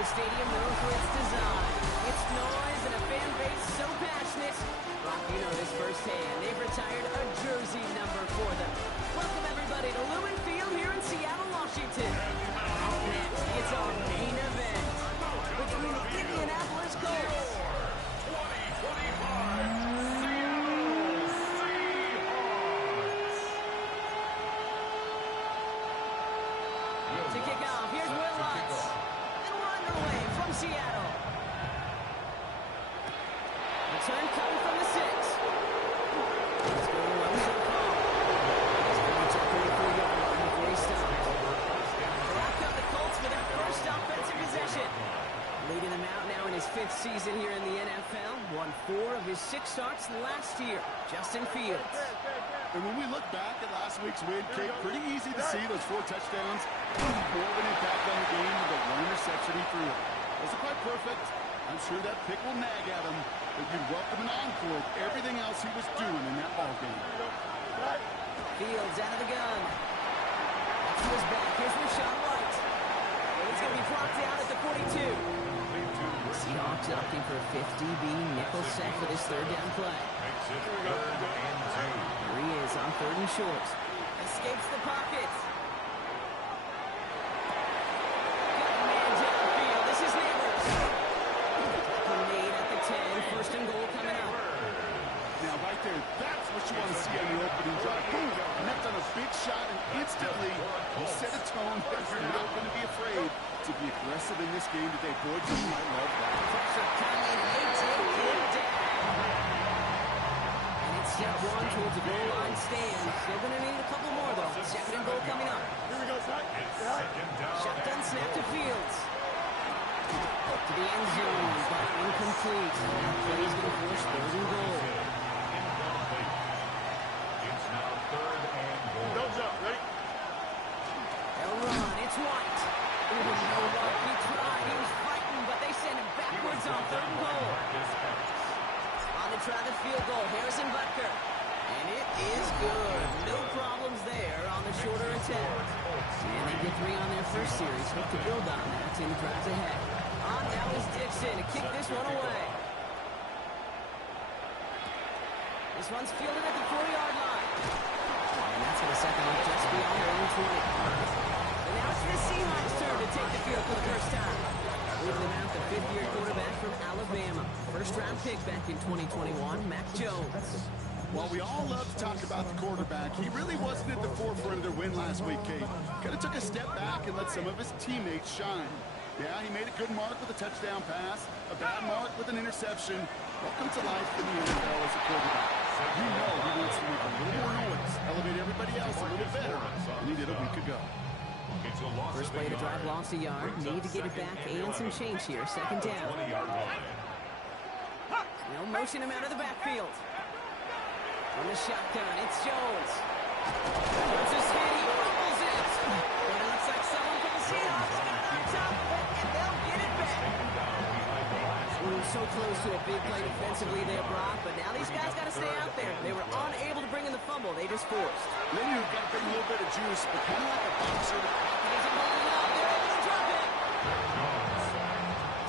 The stadium known for its design, its noise, and a fan base so passionate. Brock, you know this firsthand. They've retired a jersey number for them. Welcome, everybody, to Lumen Field here in Seattle, Washington. Up next, it's our main event between the Indianapolis Colts. 2025 To kick off, here's Will Lutz. And we're underway from Seattle. Return coming from the 6. It's going well so far. He's going to 34-yard line before he stops. Back up the Colts for their first offensive possession. Leading them out now in his 5th season here in the NFL. Won 4 of his 6 starts last year. Justin Fields. And when we look back at last week's win, Kate, pretty easy to see those 4 touchdowns. More of an impact on the game with the 1 interception he threw. Wasn't quite perfect. I'm sure that pick will nag at him, but you'd welcome an encore of everything else he was doing in that ballgame. Fields out of the gun. To his back. Here's Rashawn White. And he's going to be brought down at the 42. Seahawks opting for a 50-B nickel set for this 3rd down play. Here he is on 3rd and short. Escapes the pocket. Got a man downfield. This is Neighbors. Tackle made at the 10. 1st and goal coming up. Now, right there, that's what you want to see on the opening drive. Boom! Connect on a big shot, and instantly you set a tone that you're not going to be afraid to be aggressive in this game today. Boy, you might love that. Pressure coming. They take him down. And it's step 1 towards the goal line stand. Still going to need a couple more, though. 2nd and goal coming up. Here we go, son. Shotgun snap to Fields. To the end zone, but incomplete. That play is going to force 3rd and goal. It's now 3rd and goal. Nose up, ready? They'll run. It's White. Even no luck. He tried. He was fighting, but they send him backwards on 3rd and goal. On to try the field goal. Harrison Butker. And it is good. No problems there on the shorter attempt. And they get 3 on their first series. Hope to build on that in the drives ahead. On now is Dixon to kick this one away. This one's fielded at the 4-yard line. And that's going to set them up just beyond their own 20. And now it's the Seahawks' turn to take the field for the first time. Leaving them out the 5th-year quarterback from Alabama. First-round pick back in 2021, Mac Jones. While we all love to talk about the quarterback, he really wasn't at the forefront of their win last week, Kate. Kind of took a step back and let some of his teammates shine. Yeah, he made a good mark with a touchdown pass, a bad mark with an interception. Welcome to life in the NFL as a quarterback. You know he wants to make a little more noise, elevate everybody else a little better than he did a week ago. First play to drive lost a yard. Need to get it back and some change here. 2nd down. No motion him out of the backfield. From the shotgun, it's Jones. There's his hit, he fumbles it. But it looks like someone from the Seahawks got it on top of it, and they'll get it back. Ooh, so close to a big play defensively there, Brock, but now these guys got to stay out there. They were unable to bring in the fumble. They just forced. Then you've got to bring a little bit of juice, but kind of like a boxer. He isn't holding up. They're able to drop it.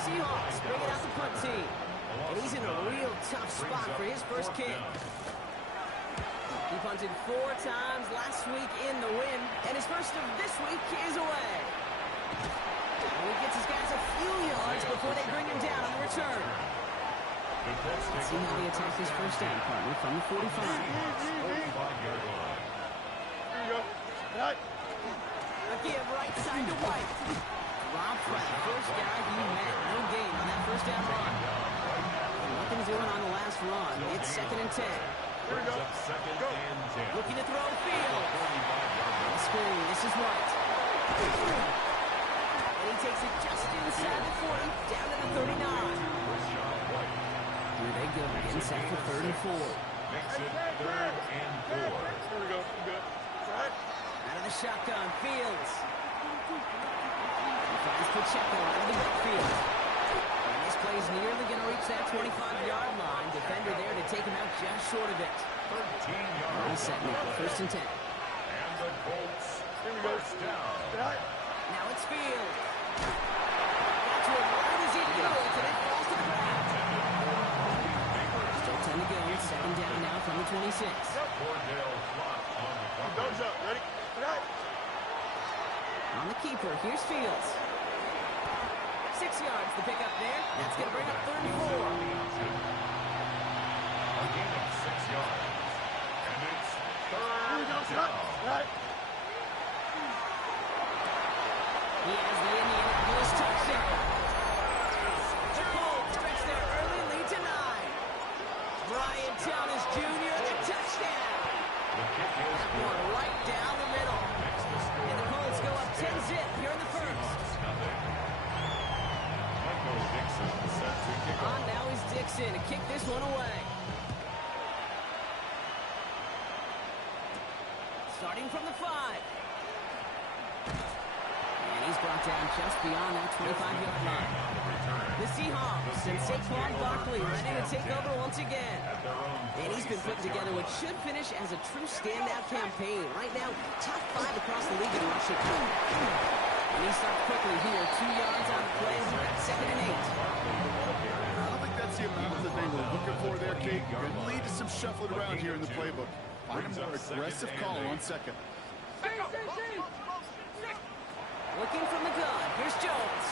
Seahawks bring it out the punt team. And he's in a real tough spot for his first kick. He punted 4 times last week in the win, and his first of this week is away. And he gets his guys a few yards before they bring him down on the return. Let's see how he attacks his first down partner from the 45. Here you go. Right. A give right side to White. Robbed by the first guy he met. No gain on that first down run. And nothing doing on the last run. It's 2nd and 10. Here we go. Go. Looking to throw field. On the screen, this is White. And he takes it just inside the 40, down to the 39. Here they go, inside for 3rd and 4. Makes it 3rd and 4. Here we go. Good. Right. Out of the shotgun, Fields. He finds Pacheco out of the backfield. And this play's nearly going to reach that 25-yard line. Defender there to take him out just short of it. 13 yards. All set now, 1st and 10. And the Colts. Here we go. First down. Now it's Fields. Got to a Here's Fields. 6 yards the pick up there. That's going to bring up 3rd and 4. A gain of 6 yards. And it's 3rd down. He has the Indianapolis touchdown. The Colts stretch their early lead to 9. Brian Thomas Jr. the touchdown. That one right down the middle. And the Colts go up 10-zip here in the first. On now is Dixon to kick this one away. Starting from the 5. And he's brought down just beyond that 25-yard line. The Seahawks and Saquon Barkley ready to take over once again. And he's been putting together what should finish as a true standout campaign. Right now, top 5 across the league in rushing. And he stopped quickly here. 2 yards on the play. We're at 2nd and 8. I don't think that's the amount that they were looking for there, Kate. Going to lead to some shuffling around here in the playbook. Find a more aggressive call on 2nd. Looking from the gun. Here's Jones.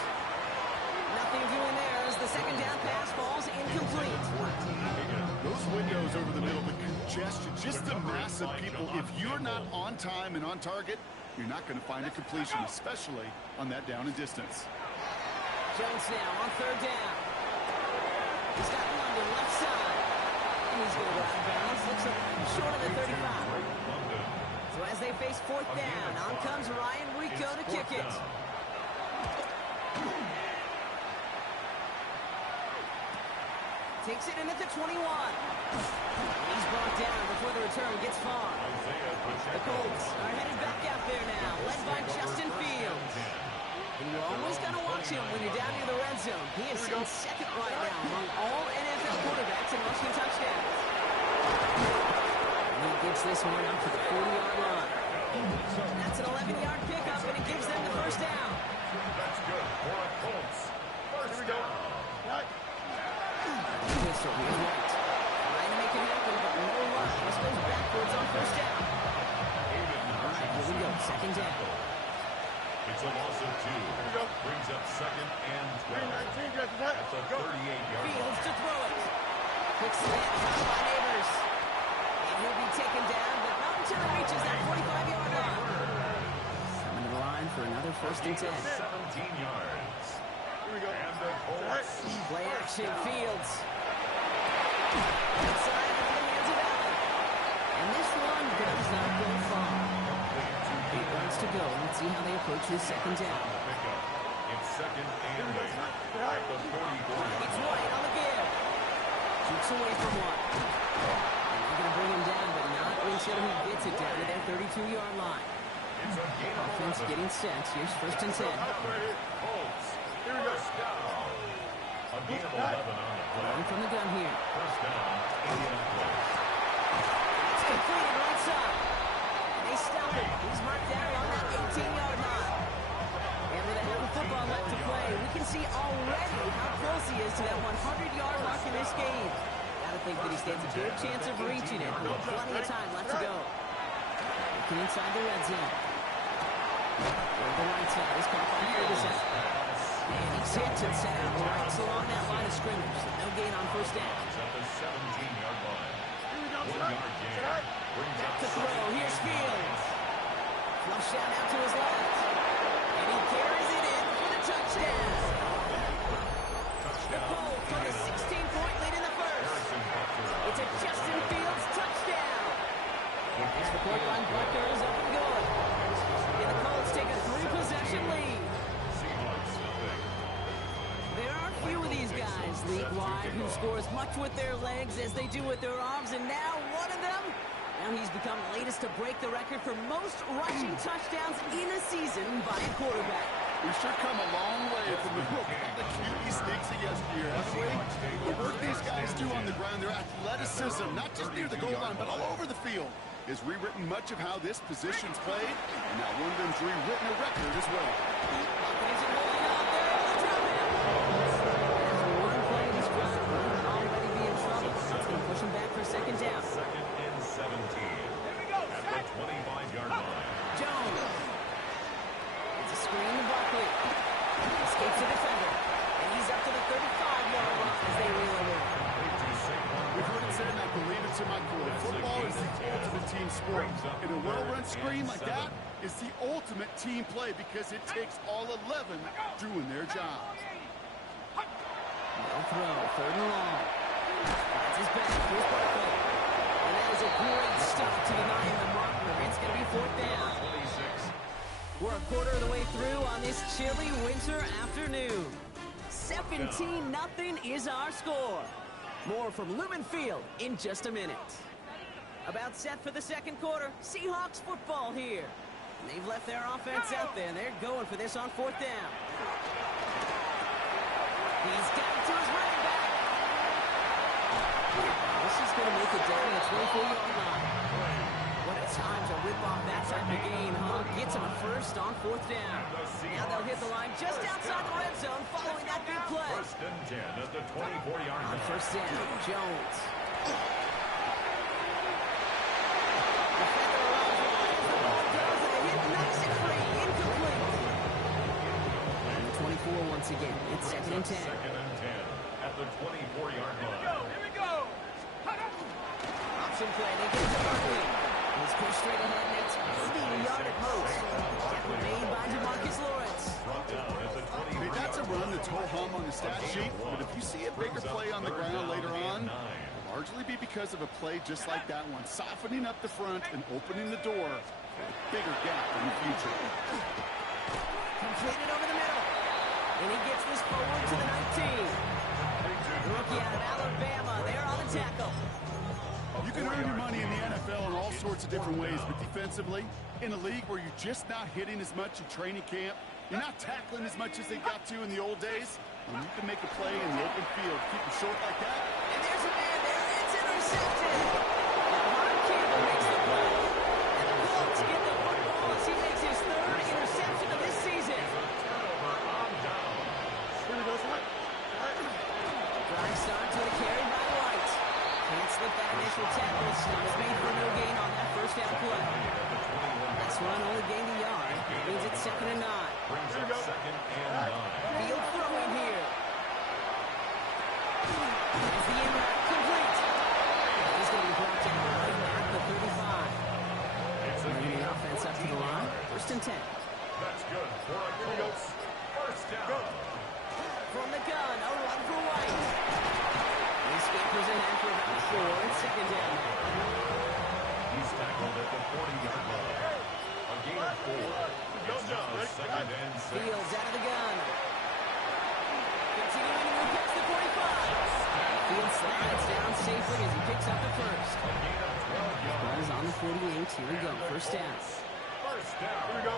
Nothing doing there as the 2nd down pass falls incomplete. Those windows over the middle, the congestion, just the mass of people. If you're not on time and on target, you're not going to find a completion, especially on that down and distance. Jones now on 3rd down. He's got London left side. And he's going to go out of bounds. Looks short of the 35. So as they face 4th down, on comes Ryan Rico to kick it. Takes it in at the 21. He's brought down before the return gets far. The Colts are headed back out there now, led by Justin Fields. And you always got to watch him when you're down near the red zone. He is in 2nd right now among all NFL quarterbacks in rushing touchdowns. And he gets this one up to the 40-yard line. That's an 11-yard pickup, and it gives them the 1st down. That's good for a Colts. 1st down. Pistol, here's White. Trying to make it happen, but no luck. This goes backwards on 1st down. All right, here we go. 2nd down. It's a loss of 2. Brings up 2nd and 12. That's a 38-yard line. Fields to throw it. Quick slant caught by Neighbors. And he'll be taken down, but not until he reaches that 45-yard line. Coming to the line for another 1st and 10. 17 yards. And the Colts. Play action, Fields. Inside in the hands of Allen. And this one does not go far. 8 yards to go. Let's see how they approach this 2nd down. It's 2nd and 8. At the 44. It's White on the give. Shoots away from one. And they're going to bring him down, but not until he gets it down to their 32-yard line. It's a gain of Offense 11. getting set. Here's 1st and 10. Colts. Here we go. A gain of 11 on the play. Going from the gun here. 1st down. Indianapolis. It's completed right side. And they stop it. He's marked down on that 18-yard line. And with a half of football left to play, we can see already how close he is to that 100-yard mark in this game. Gotta think that he stands a good chance of reaching it. With plenty of time left to go. Looking inside the red zone. Over the right side is caught by Ferguson. And he's hit and set out right along that line of scrimmage. So no gain on 1st down. It's at the 17-yard line. 1-yard gain. Brings up To throw, here's Fields. Flush down out to his left. And he carries it in for the touchdown. The Colts from the 16-point lead in the first. It's a Justin Fields touchdown. As the point line Butker is up and going. And the Colts take a 3-possession lead. There are few of these guys league-wide who score as much with their legs as they do with their arms, and now one of them, now he's become latest to break the record for most rushing touchdowns in a season by a quarterback. We've sure come a long way from the QB sneaks of yesteryear, haven't we? The work these guys do on the ground, their athleticism, not just near the goal line, but all over the field, has rewritten much of how this position's played, and now one of them's rewritten a record as well. He's rolling out there on the drop in. After one play of this drive, we'll already be in trouble. It's going to push him back for 2nd down. 2nd and 17. At the 25-yard line. Jones. It's a screen to Buck. team sport. And a well-run screen like that is the ultimate team play because it takes all 11 doing their job. No throw, third and long. That's his back. Here's Barkley. And that is a great stop to deny the marker. It's going to be fourth down. We're a quarter of the way through on this chilly winter afternoon. 17-0 is our score. More from Lumen Field in just a minute. About set for the second quarter. Seahawks football here. They've left their offense out there. They're going for this on fourth down. He's got it to his running back. This is going to make it down to the 24-yard line. What a time to rip off that type of gain, huh? Gets him a first on fourth down. Now they'll hit the line just outside the red zone following that big play. First and 10 at the 24-yard line. On first down, Jones. Defender arrives as the ball goes, and a hit nice and free. Incomplete. And the 24 once again. It's second and 10. Second and 10 at the 24-yard line. Here we go. Option play. They get to Barkley. He's pushed straight ahead, and it's maybe a yard at most. Tackle made by DeMarcus Lawrence. Hey, that's a run that's ho-hum on the stat sheet, but if you see a bigger play on the ground later on, it'll largely be because of a play just like that one, softening up the front and opening the door for a bigger gap in the future. Completed over the middle. And he gets this forward to the 19. The rookie out of Alabama. They're on the tackle. You can earn your money in the NFL in all sorts of different ways, but defensively, in a league where you're just not hitting as much in training camp, you're not tackling as much as they got to in the old days, and you can make a play in the open field. Keep it short like that. And there's a man there. It's intercepted. And Mark Campbell makes the play. And the Colts get the football as he makes his third interception of this season. Drive start to the carry by White. Can't slip that initial tackle. Stops made for no gain on that first down play. This run only gained a yard. Means it's second and 9. Brings up second and 9. Field throwing here. Is the in route complete? He's going to be brought down right at the 35. Bringing the offense up to the line. First and 10. That's good for a Colts. First down. From the gun, a run for White. He scampers ahead for about 4. It's second down. He's tackled at the 40-yard line. A gain of 4. It's now second and 6. Fields out of the gun. Continuing to move past the 45. Fields slides down safely as he picks up the first. A gain of 12 yards. Ball's on the 48. Here we go. First down. First down. Here we go.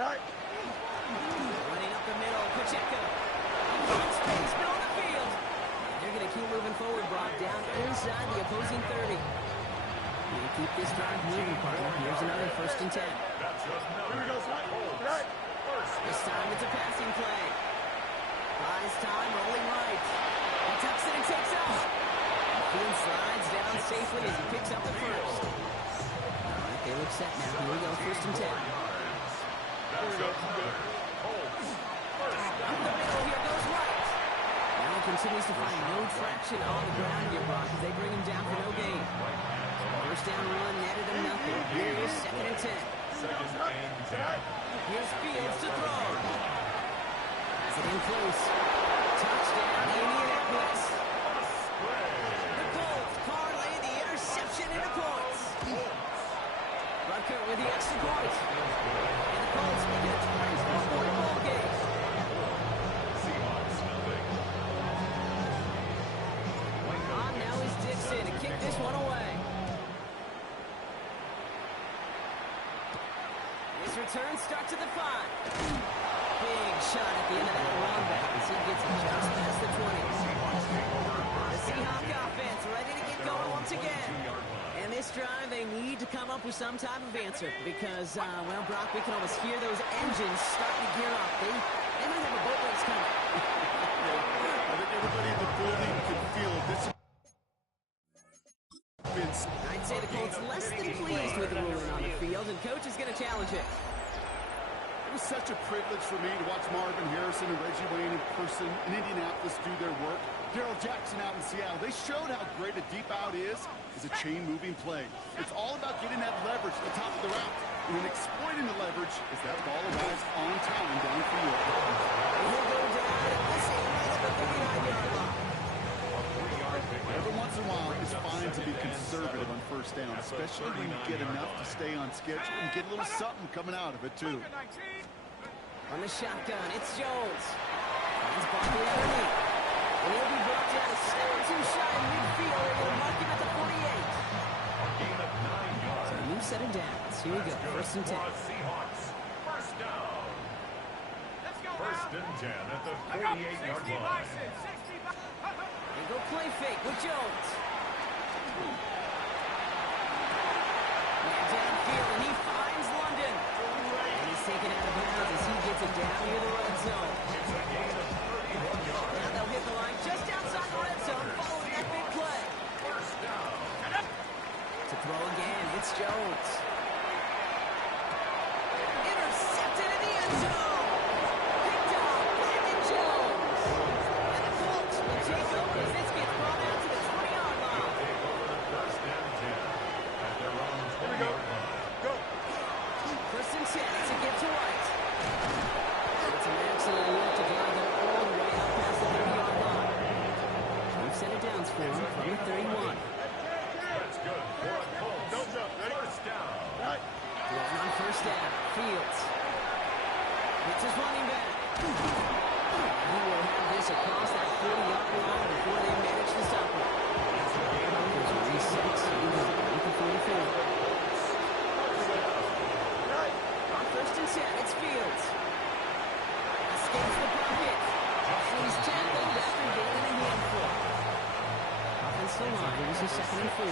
Running up the middle. Pacheco. Space middle of the field. They're going to keep moving forward, Brock, down inside the opposing 30. They keep this drive moving, partner. Here's another first and 10. That's another. This time it's a passing play. Buys time, rolling right. He tucks it and takes off. Field slides down safely as he picks up the first. All right, they look set now. Here we go, first and 10. That's another. Colts. First Up the middle, here goes White. Now he continues to find no traction on the ground here, Brock, as they bring him down for no gain. First down run, netted him nothing. Here is second and 10. Second and 10. Here's Fields to throw. Has it in close. Touchdown, Indianapolis. The Colts parlay the interception into points. Rucker with the extra point. And the Colts make it a 24-point ball game. Seahawks nothing. On now is Dixon to kick this one away. His return starts at the 5. Big shot at the end of that run back as he gets it just past the 20. The Seahawk offense ready to get going once again. And this drive, they need to come up with some type of answer because, well, Brock, we can almost hear those engines starting to gear up. They might have a boat race coming. I think everybody in the building can feel this. I'd say the Colts less than pleased with the ruling on the field, and coach is going to challenge it. It was such a privilege for me to watch Marvin Harrison and Reggie Wayne in person in Indianapolis do their work. Darrell Jackson out in Seattle. They showed how great a deep out is as a chain-moving play. It's all about getting that leverage at the top of the route and then exploiting the leverage as that ball arrives on time downfield. He'll go down at the same right at the 39-yard line. Every once in a while, it's fine to be conservative on first down, especially when you get enough to stay on schedule and get a little something coming out of it, too. On the shotgun, it's Jones. He's Barkley underneath. And he'll be brought down a step or two shy in midfield. They're going to mark him at the 48. So a new set of downs. Here we go, first and 10. First down. First and 10 at the 48-yard line. They go play fake with Jones. Man downfield, and he finds London. And he's taken out of bounds as he gets it down near the red zone. It's a gain of 31 yards. Now they'll hit the line just outside the red zone following that big play. First down. To throw again, it's Jones. Intercepted in the end zone. Picked up, Brandon Jones. And the Colts will take over as this gets brought out to the 20-yard line. Take over the first and 10 at their own 20-yard line. Go. First and 10, it's a give to White. It's an excellent look to drive them all the way out past the 30-yard line. We've set it down for him from the 31. That's good for a Colts. First down. Throwing on first down, Fields. It's his running back. He will have this across that 40-yard line before they manage to stop him. There's a reset, with the 44. On first and 10, it's Fields. Escapes the pocket. He's tackled after gaining a handful. Offensive line, here's his second and 4.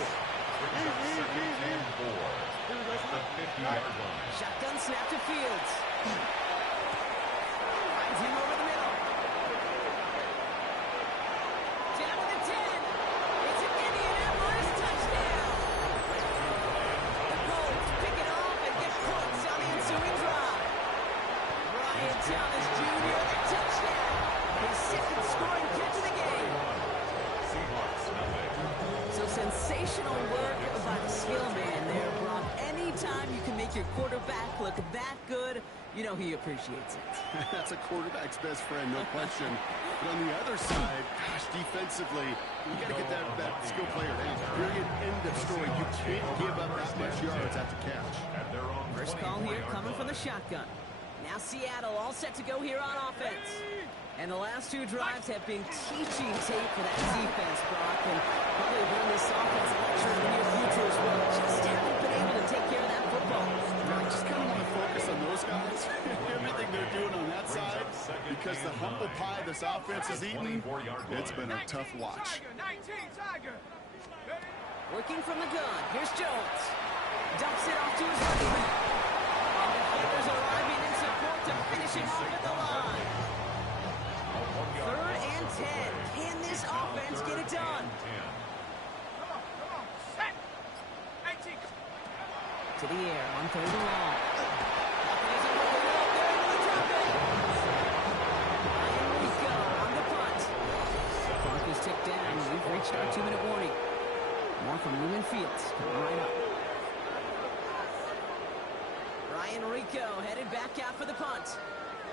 Second and 4 at the 50-yard line. Shotgun snap to Fields. Finds him over the middle. Down to the 10. It's an Indianapolis touchdown. The Colts pick it off and get points on the ensuing drive. Brian Thomas Jr. the touchdown. His second scoring catch of the game. Seahawks, nothing. So sensational work by the skill man there, Brock. Anytime you can make your quarterback look that good, you know he appreciates it. That's a quarterback's best friend, no question. But on the other side, gosh, defensively, you got to get that skill player down. Period. End of story. You can't give up that much yards after catch. At their own First call here 24-yard coming from line. the shotgun. Now Seattle all set to go here on offense. And the last two drives have been teaching tape for that defense, Brock. And probably run this offense lecture in the near future as well. Just haven't been able to take care of that football. I just kind of want to focus on those guys. Everything they're doing on that side, because the humble pie this offense is eating, it's been a tough watch. Working from the gun. Here's Jones. Dumps it off to his running back. And defenders arriving in support to finish him off at the line. Third and 10. Can this offense get it done? To the air on third and long. Rico on the punt. Clock is ticked down. We've reached our 2-minute warning. More from Newman Fields coming right up. Ryan Rico headed back out for the punt.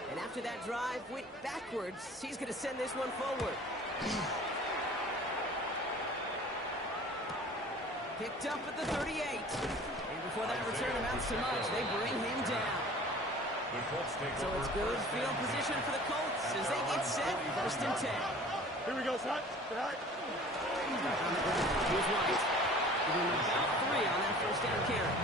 And after that drive went backwards, he's going to send this one forward. Picked up at the 38. And before that return amounts to much, they bring him down. So it's good field position for the Colts as they get set, first and 10. Here we go, son. Right. Here's White. Giving him about 3 on that first down carry.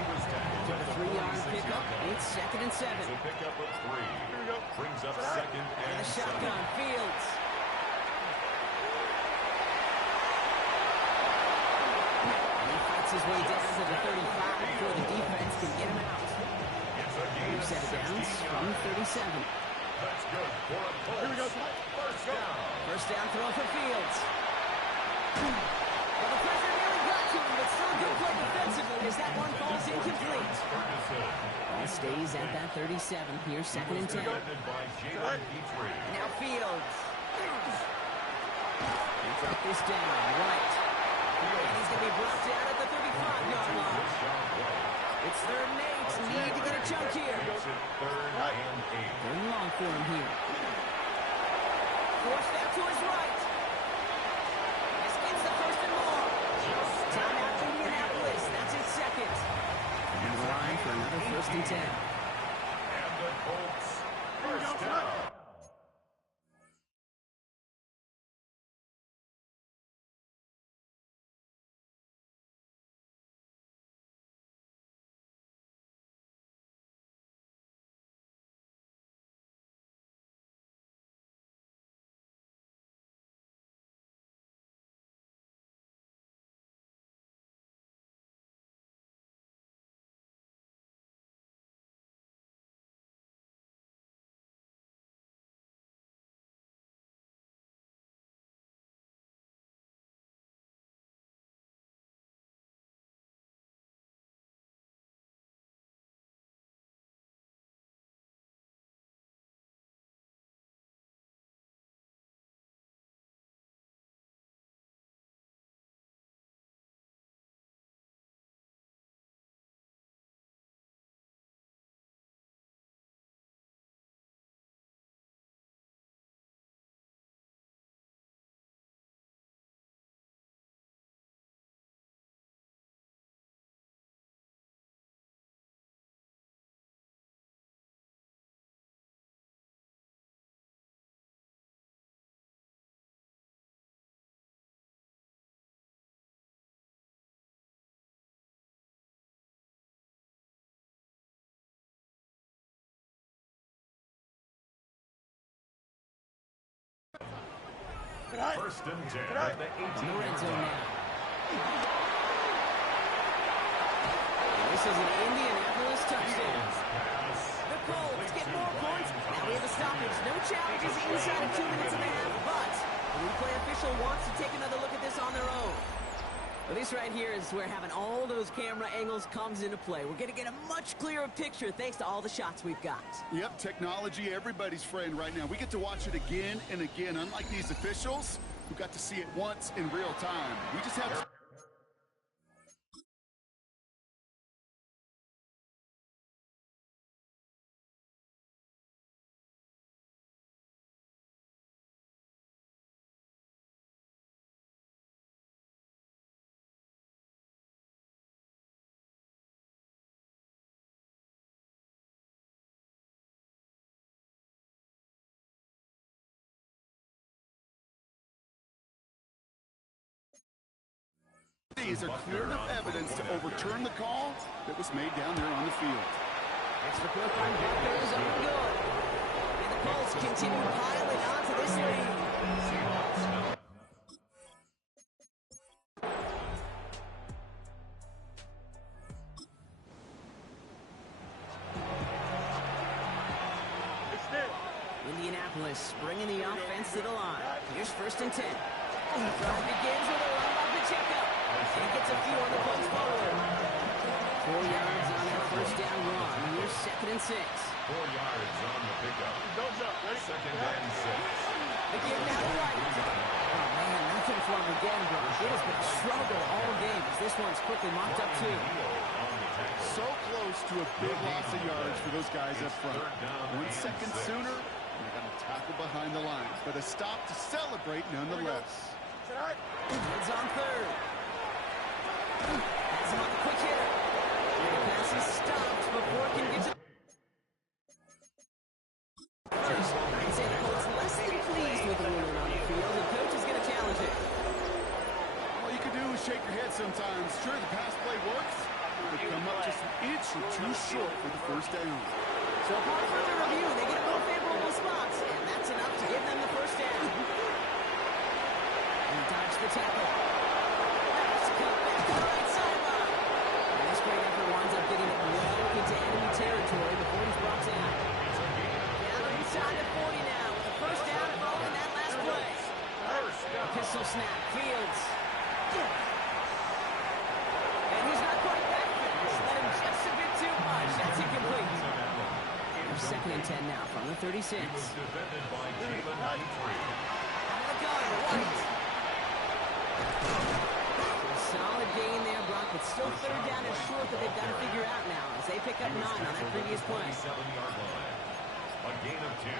Took a 3-yard pickup. It's second and 7. So pick up a 3. Here we go. Brings up second And and the 7. shotgun, Fields. And he fights his way down to the 35 before the defense can get him out. It's a gain We've of set it down 16 from yards. 37. That's good for a Colts. Here we go, son. First down. First down throw for Fields. Well, the pressure nearly got to him, but still a good play defensively as that one falls incomplete. Ball stays at that 37 here, 2nd and 10. Now Fields. He dropped this down, right. And he's going to be brought down at the 35-yard line. It's 3rd and 8. Need to get a chunk here. 3rd and long for him here. Forced out to his right. This gets the 1st and more. Timeout Indianapolis. That's his 2nd. And the line for another 1st and 10. And the Colts first down. First and 10 at the 18-yard line. This is an Indianapolis touchdown. The Colts get more points. Now we have a stoppage. No challenges inside of 2 minutes and a half, but the replay official wants to take another look at this on their own. Well, this right here is where having all those camera angles comes into play. We're going to get a much clearer picture thanks to all the shots we've got. Yep, technology, everybody's friend right now. We get to watch it again and again. Unlike these officials, who got to see it once in real time. We just have... These are clear enough evidence to overturn the call that was made down there on the field. Extra point by Packers on good. And the Colts continue piling onto this lead. Indianapolis bringing the offense to the line. Here's 1st and 10. The drive begins with a run by Pacheco. And he gets a few on the punch forward. 4 yards on that 1st down run. Here's 2nd and 6. 4 yards on the pickup. 2nd and 6. The give now to right. Oh, man, nothing for him again, bro. It has been a struggle all game as this one's quickly mocked up, too. So close to a big loss of yards for those guys up front. 1 second sooner, and they got to tackle behind the line. But a stop to celebrate nonetheless. Heads on 3rd. Has him on the quick hitter. And the pass is stopped before it can get to... First, I'd say the Colts less than pleased with the ruling on the field. The coach is going to challenge it. All you can do is shake your head sometimes. Sure, the pass play works. They come up just an inch or two short for the 1st down. So upon further review, they get a more favorable spots, and that's enough to give them the 1st down. And dodge the tackle. That's cut back to the right sideline. And this great effort winds up getting it well into enemy territory before he's brought down. Down inside the 40 now with a 1st down following that last play. Pistol snap. Fields. second and 10 now from the 36. He was defended by Jalen Petrie. White. A solid gain there, Brock, but still third down and short that they've got to figure out now as they pick up 9 on that previous play. 7-yard line. A gain of 10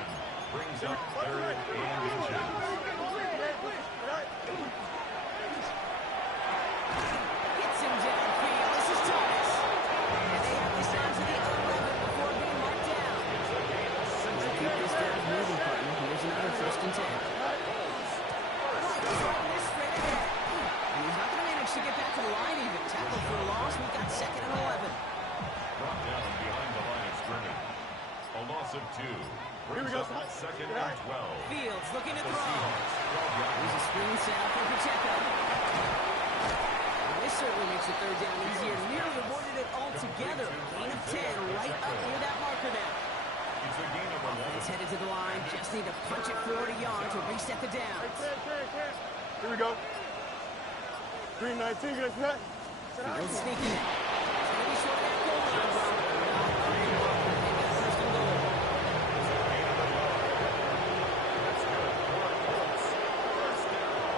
brings up third and inches. Gets him downfield. This is Thomas. And they have this down to the 11 before being marked down. Let's keep this down moving, partner. Here's another first and 10. He's throwing this straight ahead. And he's not going to manage to get back to the line even. Tackle for a loss. We've got second and 11. Brought down behind the line of scrimmage. A loss of 2. Brings up second and 12. Fields looking to The throw. Seahawks 12 yards. Here's a screen set up for Pacheco. This certainly makes the third down easier. Nearly avoided it altogether. Gain of 10 right up near that marker now. It's a gain of 11. It's headed to the line. Just need to punch it forward a yard to reset the downs. Here we go. 319, get us that. Fields sneaking it. It's going to be short of that goal line, Brock. First and goal.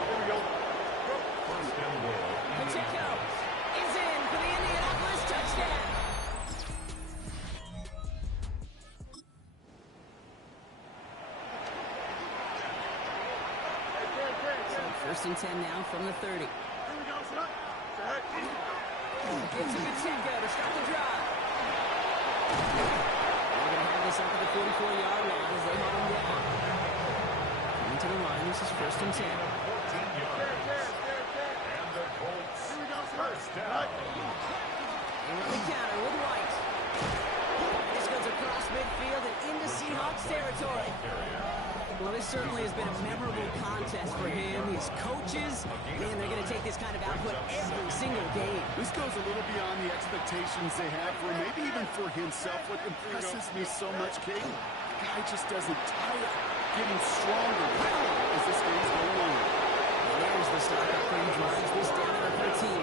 Here we go. First and goal. Pacheco is in for the Indianapolis touchdown. First and 10 now from the 30. Here we go, son. Gives him Pacheco to start the drive. They're going to have this up at the 44-yard line as they hold him down. Coming to the line, this is first and 10. 14 yards. And the Colts first down. They run the counter with White. This goes across midfield and into Seahawks territory. Well, this certainly has been a memorable contest for him, his coaches, and they're going to take this kind of output every single game. This goes a little beyond the expectations they have for him, maybe even for himself. What impresses me so much, Kate, the guy just doesn't tire, getting stronger as this game's going on. And there's the stop after he drives this down to the 13.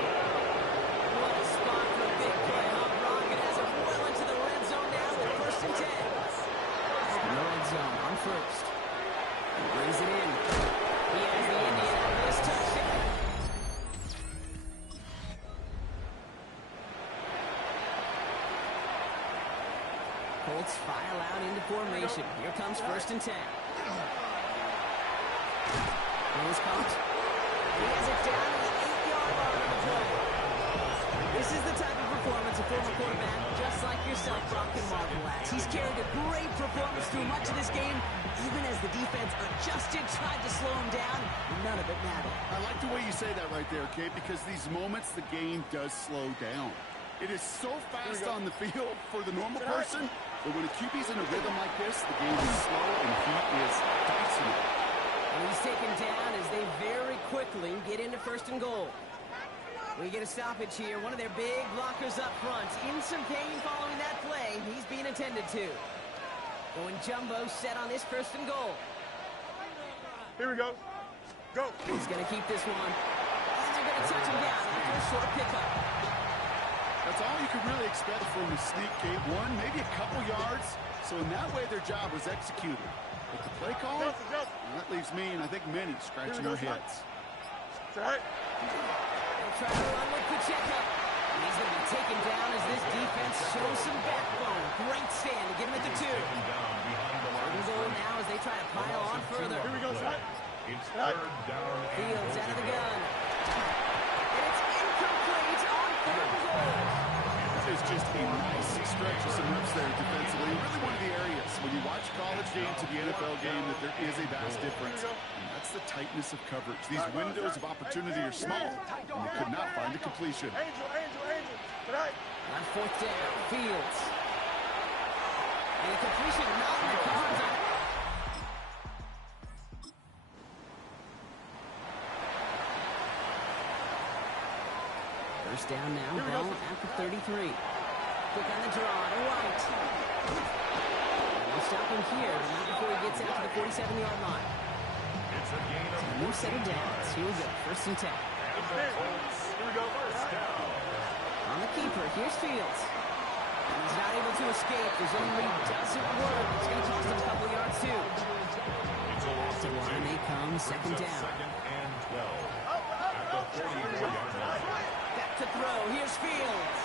What a spot for a big play, huh, Brock? It has him well into the red zone now with first and 10. No red zone on first. He brings it in. He has the Indianapolis touchdown. Colts file out into formation. Here comes first and 10. He's caught. He has it down to the 8-yard line of the play. This is the type of performance a former quarterback, just like yourself, Brock, can marvel at. He's carried a great performance through much of this game, even as the defense adjusted, tried to slow him down. None of it mattered. I like the way you say that right there, Kate, because these moments the game does slow down. It is so fast on the field for the normal person, but when a QB's in a rhythm like this, the game is slow and he is dicing it. And he's taken down as they very quickly get into first and goal. We get a stoppage here. One of their big blockers up front. In some pain following that play. He's being attended to. Going jumbo set on this first and goal. Here we go. Go. He's going to keep this one. And they're going to touch him down after a short pickup. That's all you could really expect from the sneak, Kate. One, maybe a couple yards. So in that way, their job was executed. But the play call, that leaves me and I think many scratching their heads. Right. They'll try to run with Pacheco. He's going to be taken down as this defense shows some backbone. Great stand to get him at the 2. Third and goal now as they try to pile on further. Here we go, son. It's third down. Fields out of the gun. And it's incomplete on third and goal. It's just a nice stretch of some reps there defensively. Really one of the areas when you watch college game to the NFL game that there is a vast difference. And that's the tightness of coverage. These windows of opportunity are small, and they could not find a completion. Angel. Tonight. On fourth down, Fields. And a completion not in the cards on it. First down now, ball at the 33. Quick on the draw to White. They'll stop him here, but not before he gets out to the 47-yard line. It's a gain of New set of downs. Here we go, first and 10. Here we go. first down. On the keeper, here's Fields. He's not able to escape. His own lead doesn't work. It's going to cost him a couple yards, too. It's a loss of Line they come, second Brings up down. second and 12. At the 44-yard line. Back to throw. Here's Fields.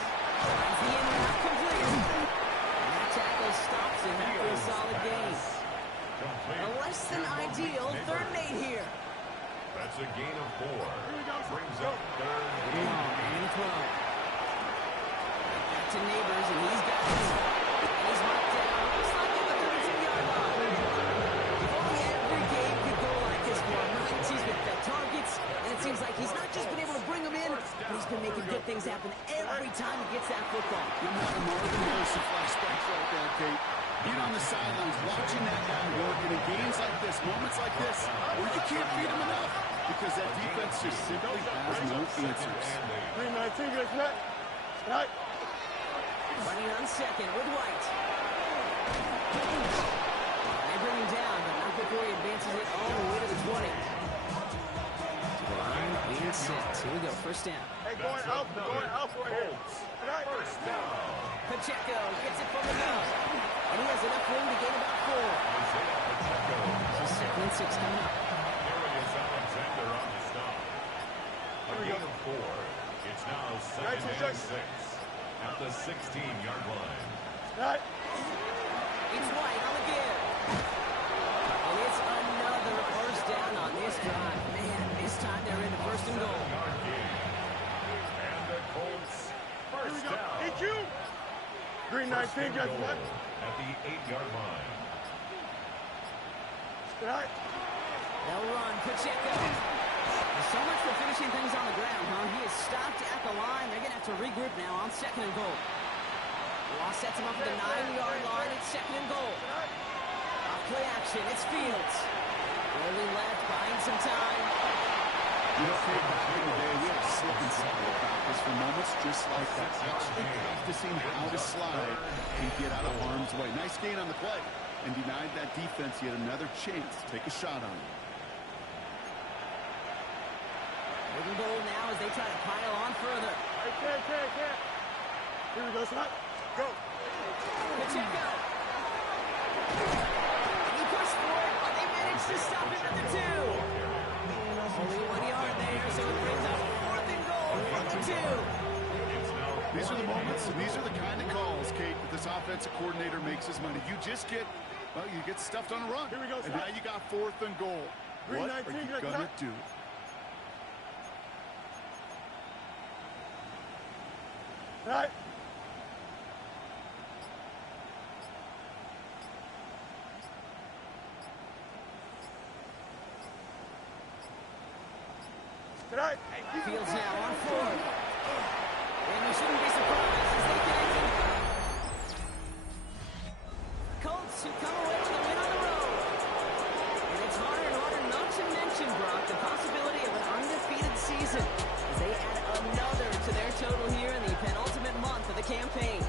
Finds the in route complete. And that tackle stops him after a solid gain. A less than ideal third and 8 here. That's a gain of 4. Brings up third And throw. Back to Neighbors, and he's got it. And he's marked down. Slightly at the 32-yard line. If only every game could go like this for him. Right? He's been fed targets, and it seems like he's not just been able to bring them in, but he's been making good things happen every time he gets that football. You're not more than those who flashbacks right there, Kate. Being on the sidelines, watching that guy work, and in games like this, moments like this, where you can't feed him enough because that defense just simply has no answers. 319, get that. Right. Running on second with White. They bring him down, but not before he advances it all the way to the 20. To the line and set. Here we go, first down. Hey, going out right here. Right. Pacheco gets it from the middle. And he has enough room to gain about 4. So second and 6 coming up. Darius Alexander on the stop. A gain of 4. It's now second and 6 at the 16-yard line. Right. It's White on the give. And it's another first down on this drive. Man, this time they're in the first and goal. Yard gain. And the Colts first down. EQ. 319, get that. At the 8-yard line. Right. They'll run. Pacheco. So much for finishing things on the ground, huh? He is stopped at the line. They're going to have to regroup now on second and goal. Ross sets him up at the 9-yard line. It's second and goal. Off play action. It's Fields. Rolling left, buying some time. You know, Kate, back in the day, we had a slip and slide about this for moments just like that. Actually practicing how to slide and get out of harm's way. Nice gain on the play and denied that defense yet another chance to take a shot on him. Third and goal now as they try to pile on further. I can't. Here we go, son. Go. Pacheco. And he pushed for it, but they managed to stop him at the 2. Only 1 yard there, so it brings up fourth and goal from the 2. These are the moments and these are the kind of calls, Kate, that this offensive coordinator makes his money. You just get, well, you get stuffed on a run. Here we go, and son. now you got fourth and goal. What are 319, you going to do? Right. Right. Fields now on fourth. And you shouldn't be surprised as they get into Colts who come away with a win on the road. And it's harder and harder not to mention, Brock, the possibility of an undefeated season as they add another to their total here in the penultimate month of the campaign.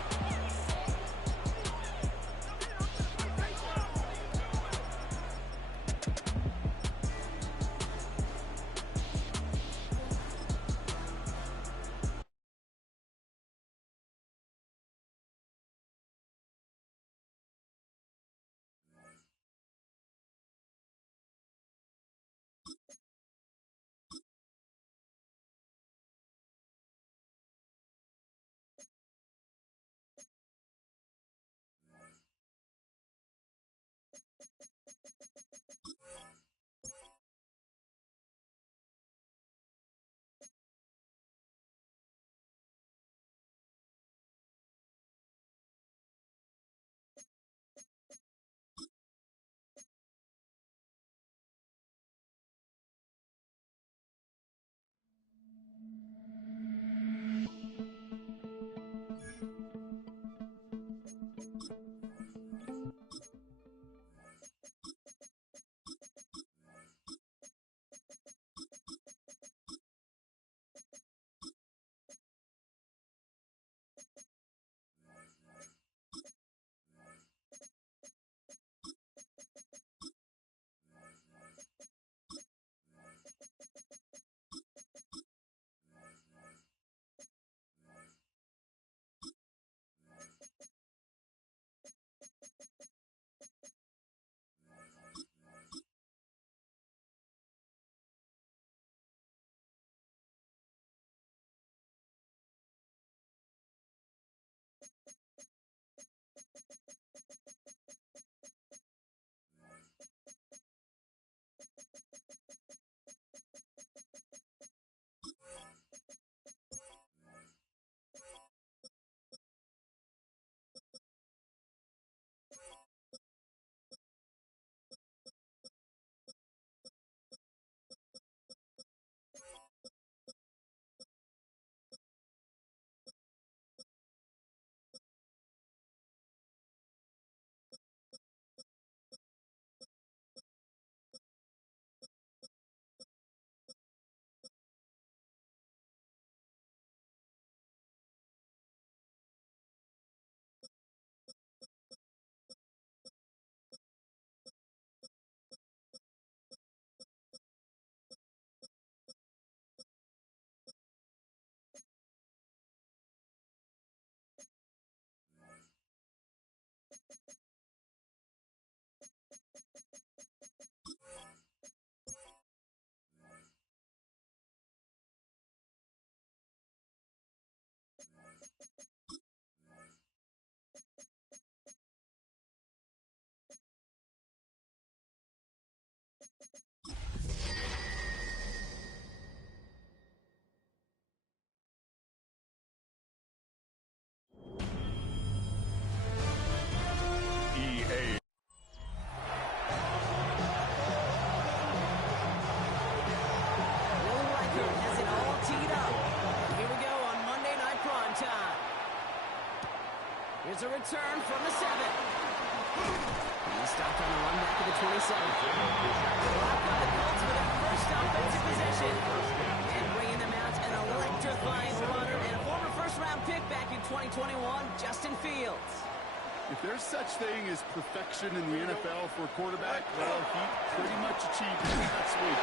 Here's a return from the 7. He stopped on the run back at the 27. Lock on the Colts for their first offensive possession. And bringing them out an electrifying runner and a former first-round pick back in 2021, Justin Fields. If there's such thing as perfection in the NFL for a quarterback, well, he pretty much achieved it last week.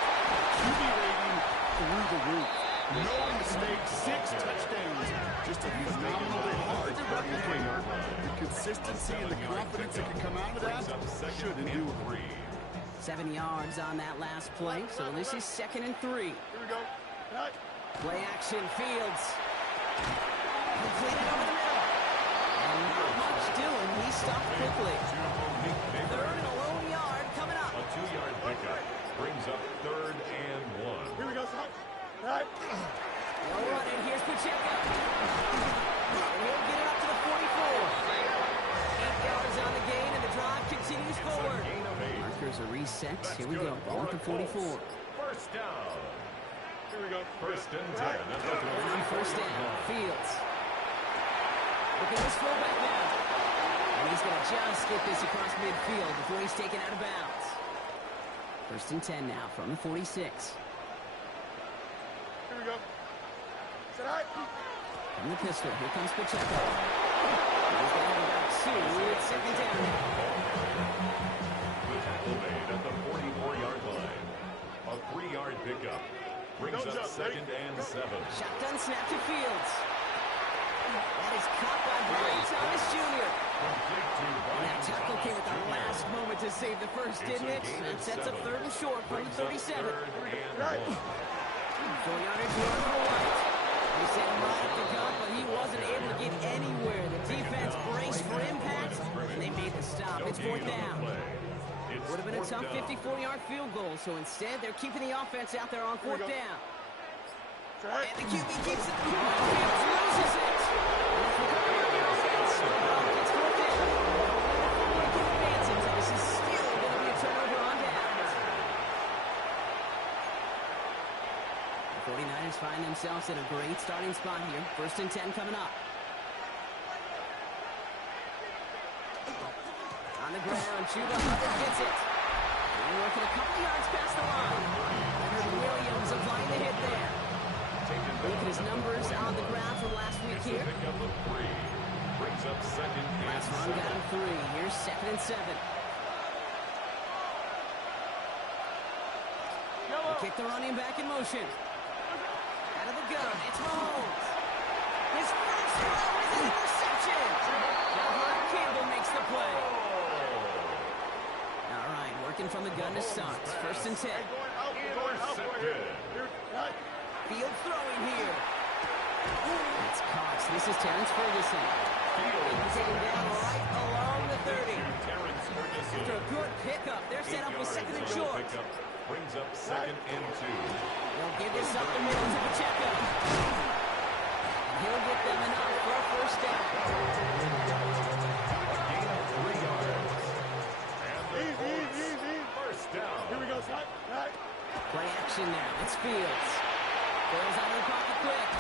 QB rating through the roof. No mistakes, 6 touchdowns. Just a phenomenally hard to replicate. The consistency and the confidence that can come out of that should endure. 7 yards on that last play, so this is 2nd and 3. Here we go. Right. Play action, Fields. Completed over the middle. And not much doing. He stopped quickly. 3rd and a lone yard coming up. A 2-yard pickup brings up 3rd and 1. Here we go, son. Right. No running. Here's Pacheco. He'll get it up to the 44. 8 yards on the gain, and the drive continues forward. Markers are reset. Here we go. Ball at the 44. First down. Here we go. 1st and 10. On first down, Fields. Look at this fullback now. And he's going to just get this across midfield before he's taken out of bounds. 1st and 10 now from the 46. Here we go. Sit right. From the pistol, here comes Pacheco. He's going to have about 2. It's 2nd down. The tackle made at the 44-yard line. A 3-yard pickup brings up 2nd and 7. Shotgun snap to Fields. That is caught by Brian Thomas Jr. And that tackle came at the last moment to save the first, didn't it? That sets up 3rd and short from the 37. 4-yardage run for White. They sent him right up the gut, but he wasn't able to get anywhere. The defense braced for impact, and they made the stop. It's 4th down. Would have been a tough 54-yard field goal, so instead they're keeping the offense out there on 4th down. And the QB keeps it. Fields loses it. It's 4th down. They keep advancing, so this is still going to be a turnover on downs. The 49ers find themselves in a great starting spot here. 1st and 10 coming up. On the ground, Chuba Hubbard gets it. And working a couple yards past the line. Leonard Williams applying the hit there. Look at his numbers on the ground from last week here. Brings up 2nd and Last run got him 3. Here's 2nd and 7. They kick the running back in motion. Out of the gun, it's Mahomes. His first throw is an interception. Now Campbell makes the play. All right, working from the gun to start. 1st and 10. Fields throwing here. It's caught. This is Terrence Ferguson. He's taken down right along the 30. After a good pickup, they're set up with 2nd and short. Brings up 2nd and 2. They'll give this up the middle to Pacheco. He'll get them enough for a 1st down. A gain of 3 yards. And the Colts, 1st down. Here we go, son. Right. Play action now. It's Fields. Throws out of the pocket quick.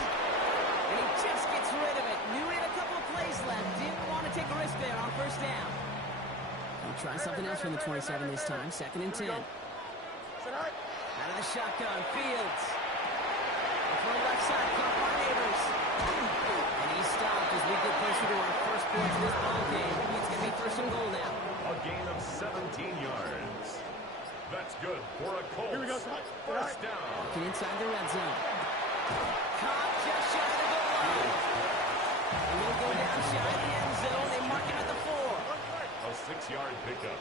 And he just gets rid of it. Knew he had a couple of plays left. Didn't want to take a risk there on 1st down. He'll try something else from the 27 this time. 2nd and 10. Out of the shotgun, Fields. From the left side, caught by Neighbors. And he stopped as we get closer to our first points of this ball game. It's going to be 1st and goal now. A gain of 17 yards. That's good for a Colts. Here we go, son. 1st down. Looking inside the red zone. Caught just shy of the goal line. And he'll go down shy of the end zone. They mark him at the 4. A 6-yard pickup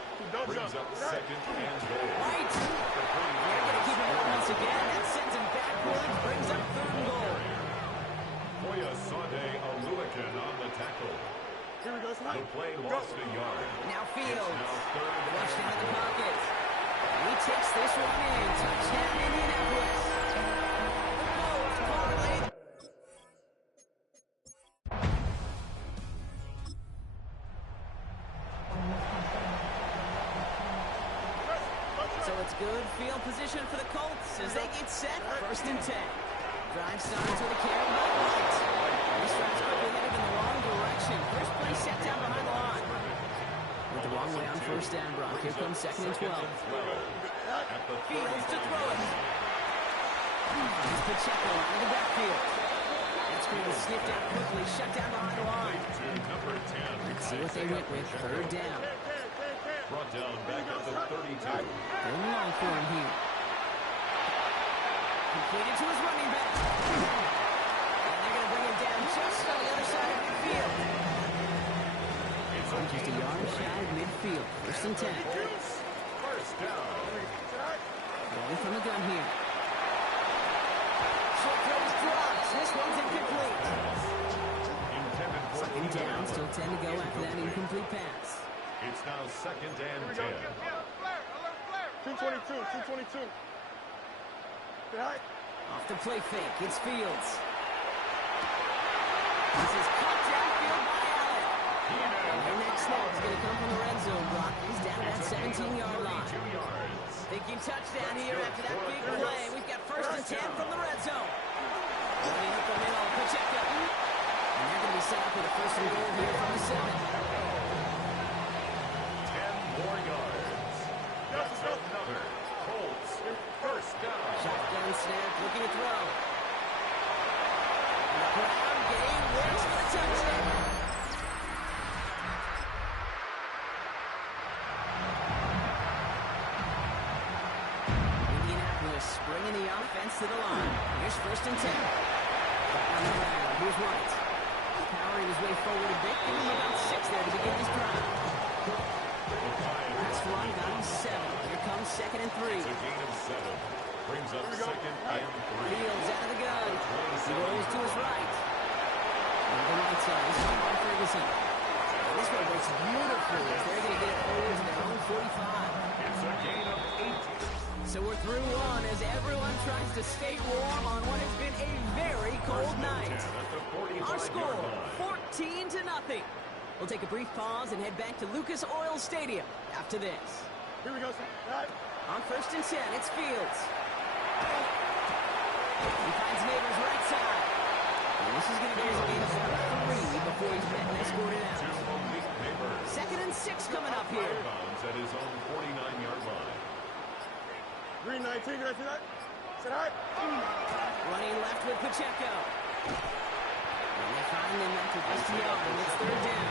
brings up 2nd and goal. Right. They're going to keep him up once again. That sends him backwards. Brings up 3rd and goal. Moya Sade Aluakin on the tackle. Here we go, son. The play lost a yard. Now Fields. Now 3rd and Rushed out of the pocket. He takes this one in. Touchdown, Indianapolis. The Colts parlay. So it's good field position for the Colts as they get set. 1st and 10. Drive starts with a carry by White. He starts quickly headed in the wrong direction. formation. First play set down behind the line. Went the wrong way on first down, Brock. Here comes 2nd and 12. Fields to throw it. Here's Pacheco out of the backfield. That screen is sniffed out quickly, shut down behind the line. Let's see what they went with. 3rd down. Brought down back at the 32. Going long for him here. Completed to his running back. And they're going to bring him down just on the other side of midfield. Just a yard shy of midfield. 1st and 10. First down. Going from the gun here. Short throws drops. This one's incomplete. 2nd down. Still 10 to go after that incomplete pass. It's now 2nd and 10. 222, 222. Off the play fake. It's Fields. This is caught downfield by Allen. Their next snap is going to come from the red zone, Brock. He's down at that 17-yard line. Thinking touchdown here after that big play. We've got 1st and 10 from the red zone. Running up the middle, Pacheco. And they're going to be set up with a 1st and goal here from the 7. 10 more yards. That's another. Colts. First down. Shotgun snap, looking to throw. Ground game wins for the touchdown. Indianapolis bringing the offense to the line. Here's 1st and 10. On the ground, here's White. Powering his way forward a bit, giving him about 6 there to begin this drive. Last run got him 7. Here comes 2nd and 3. It's a gain of 7. Brings up 2nd and 3. Fields out of the gun. He rolls to his right. On the right side, this is Mark Ferguson. And this one works beautifully as they're going to get it forward to their own 45. It's a gain of 8. So we're through one as everyone tries to stay warm on what has been a very cold night. Our score, 14-0. We'll take a brief pause and head back to Lucas Oil Stadium after this. Here we go, sir. On 1st and 10, it's Fields. He finds Neighbors right side. And this is going to be his game of 3 before he's met and escorted out. 2nd and 6 coming up here. At his own 49-yard line. Green 19, can I see that? Sit high. Running left with Pacheco. And they find him after just a yard, and it's 3rd down.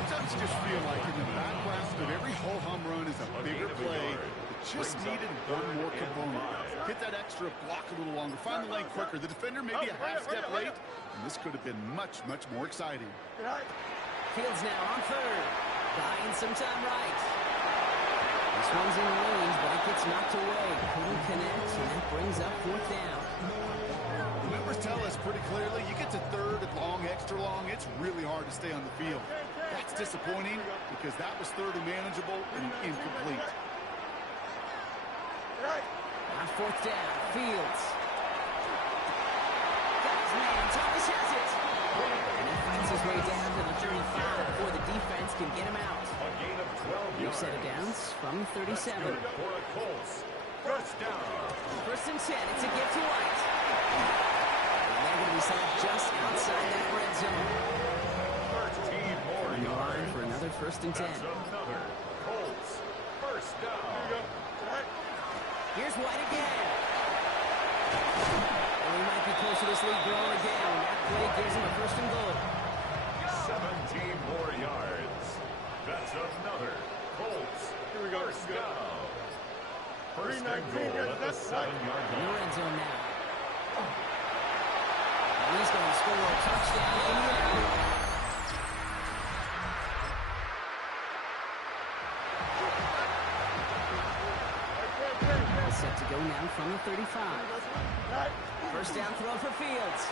Sometimes you just feel like in the background of every ho-hum run is a bigger play. It just needed one more component. Hit that extra block a little longer. Find the lane quicker. The defender may be a half step late, and this could have been much, much more exciting. Fields now on 3rd. Buying some time right. This one's in range, but it gets knocked away. Couldn't connect, and that brings up 4th down. The numbers tell us pretty clearly, you get to 3rd and long, extra long, it's really hard to stay on the field. That's disappointing because that was 3rd and manageable and incomplete. On 4th down, Fields. Got his man, Thomas has it. And he finds his way down to the 35 before the defense can get him out. A gain of 12 New yards. set of downs from 37. For a Colts. First down. 1st and 10, it's a gift to White. And they're going to be set up just outside that red zone. 13 more On the line yards. for another 1st and 10. That's another. Colts. First down. Here's White again. And we might be close to this lead growing again. That play gives him a 1st and goal. 17 more yards. That's another. Colts. Here we go. First down. First and 319, goal at the that's 7-yard In the line. red zone now. And he's going to score a touchdown in the end. Set to go now from the 35. 1st down throw for Fields.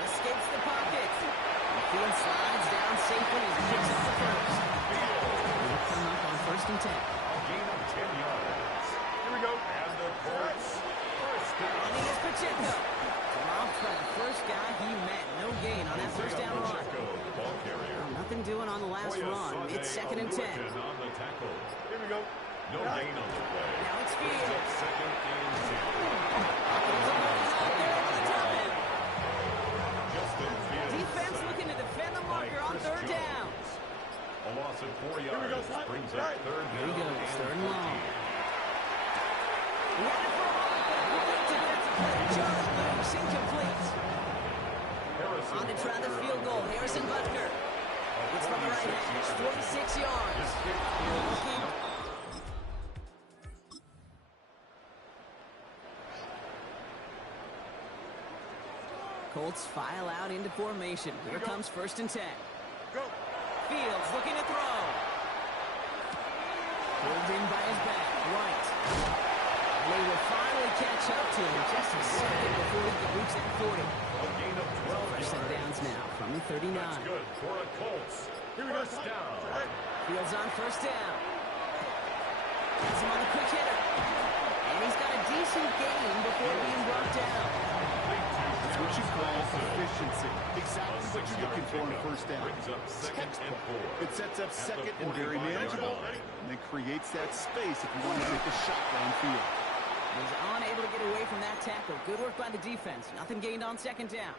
Escapes the pocket. And Fields slides down safely and picks up the 1st. He'll come up on 1st and 10. A gain of 10 yards. Here we go. And the Colts. First down. Running is Pacheco. Dropped by the first guy he met. No gain on that 1st down run. Pacheco, the ball carrier. Nothing doing on the last run. It's 2nd and 10. On the tackle. Here we go. No gain on the play. Now it's Brings Fields. up 2nd and 10. There's a ball out there over the top end. Just in A loss of 4 yards brings up third Here he down goes, and third and long. 14. Ran it for a moment. Great defensive play. Just loose, incomplete. On to try the field goal. Harrison Butker. It's from the right hash, 46 yards. Colts file out into formation. Here comes 1st and 10. Fields looking to throw. Pulled in by his back, right. And they will finally catch up to him just a second before he can reach that 40. A gain of 12 First and yards. downs now from the 39. That's good for a Colts. First down. Fields on 1st down. Gets him on the quick hitter. And he's got a decent gain before being brought down. That's what you call efficiency. Exactly what you're looking for on 1st down. Brings up 2nd and 4. It sets up 2nd and very manageable, and then creates that space if you want to make a shot downfield. Was unable to get away from that tackle. Good work by the defense. Nothing gained on 2nd down.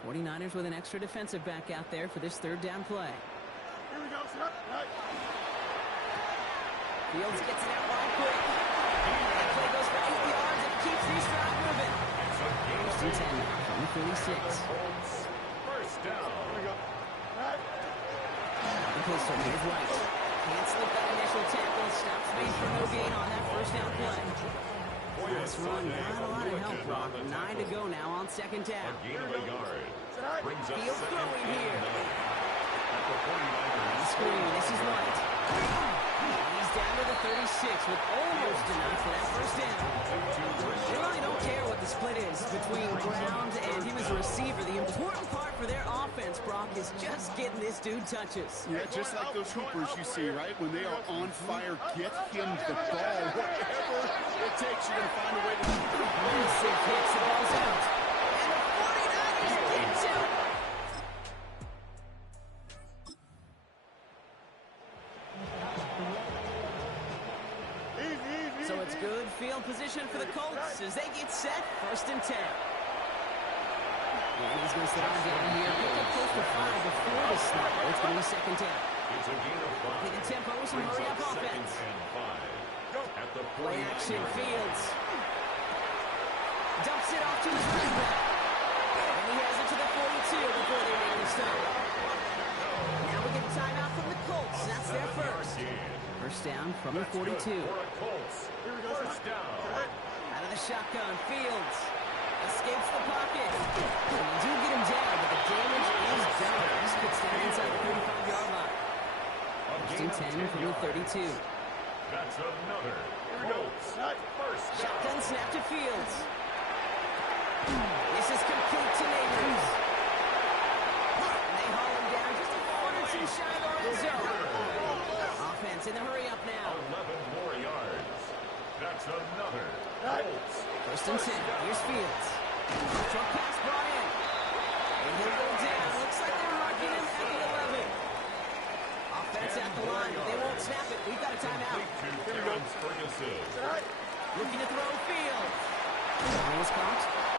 49ers with an extra defensive back out there for this 3rd down play. Here we go, set. Right. Fields gets it out right quick. That play goes for 8 yards and keeps these drive moving. First and 10 now from the 36. Colts. First down. Here we go. Right. The pistol, here's White. Can't slip that initial tackle. Stops made for no gain on that 1st down play. Last run, not a lot of help, Brock. 9 to go now on 2nd down. A gain of a yard. Brings up Field 2nd throwing and here. 9. At the 49ers. Screen, this is White. He's down to the 36 with almost enough for that 1st down. They really don't care what the split is between ground and him as a receiver. The important part for their offense, Brock, is just getting this dude touches. Yeah, just like those hoopers you see, right? When they are on fire, get him the ball. Whatever it takes, you're going to find a way to do it. Massive hits, the ball's out. And the 49ers get to Easy. So it's good field position for the Colts as they get set, 1st and 10. And he's going to sit on down here. Picked up close to 5 before the snap. It's going to be 2nd down. It's a gain of 5. Taking tempo with some Brings hurry-up up 2nd offense. and 5. At the Play action, 49 Fields. Dumps it off to his running back. And he has it to the 42 before they make the stop. Now we get a timeout from the Colts. That's their first. First down from the 42. For a Colts. First down. Out of the shotgun, Fields escapes the pocket. And they do get him down, but the damage is done. This gets down inside the 35-yard line. First and 10 from the 32. That's another Colts. First down. Shotgun snap to Fields. This is complete to Neighbors. And they haul him down just a foot or two shy of the red zone. Offense in the hurry up now. 11 more yards. That's another Colts. First and 10. Here's Fields. Truck pass brought in. And he'll go down. Looks like they're marking him at the 11. Offense at the line, but they won't snap it. We've got a timeout. Ferguson. Looking to throw Fields. Ball is caught.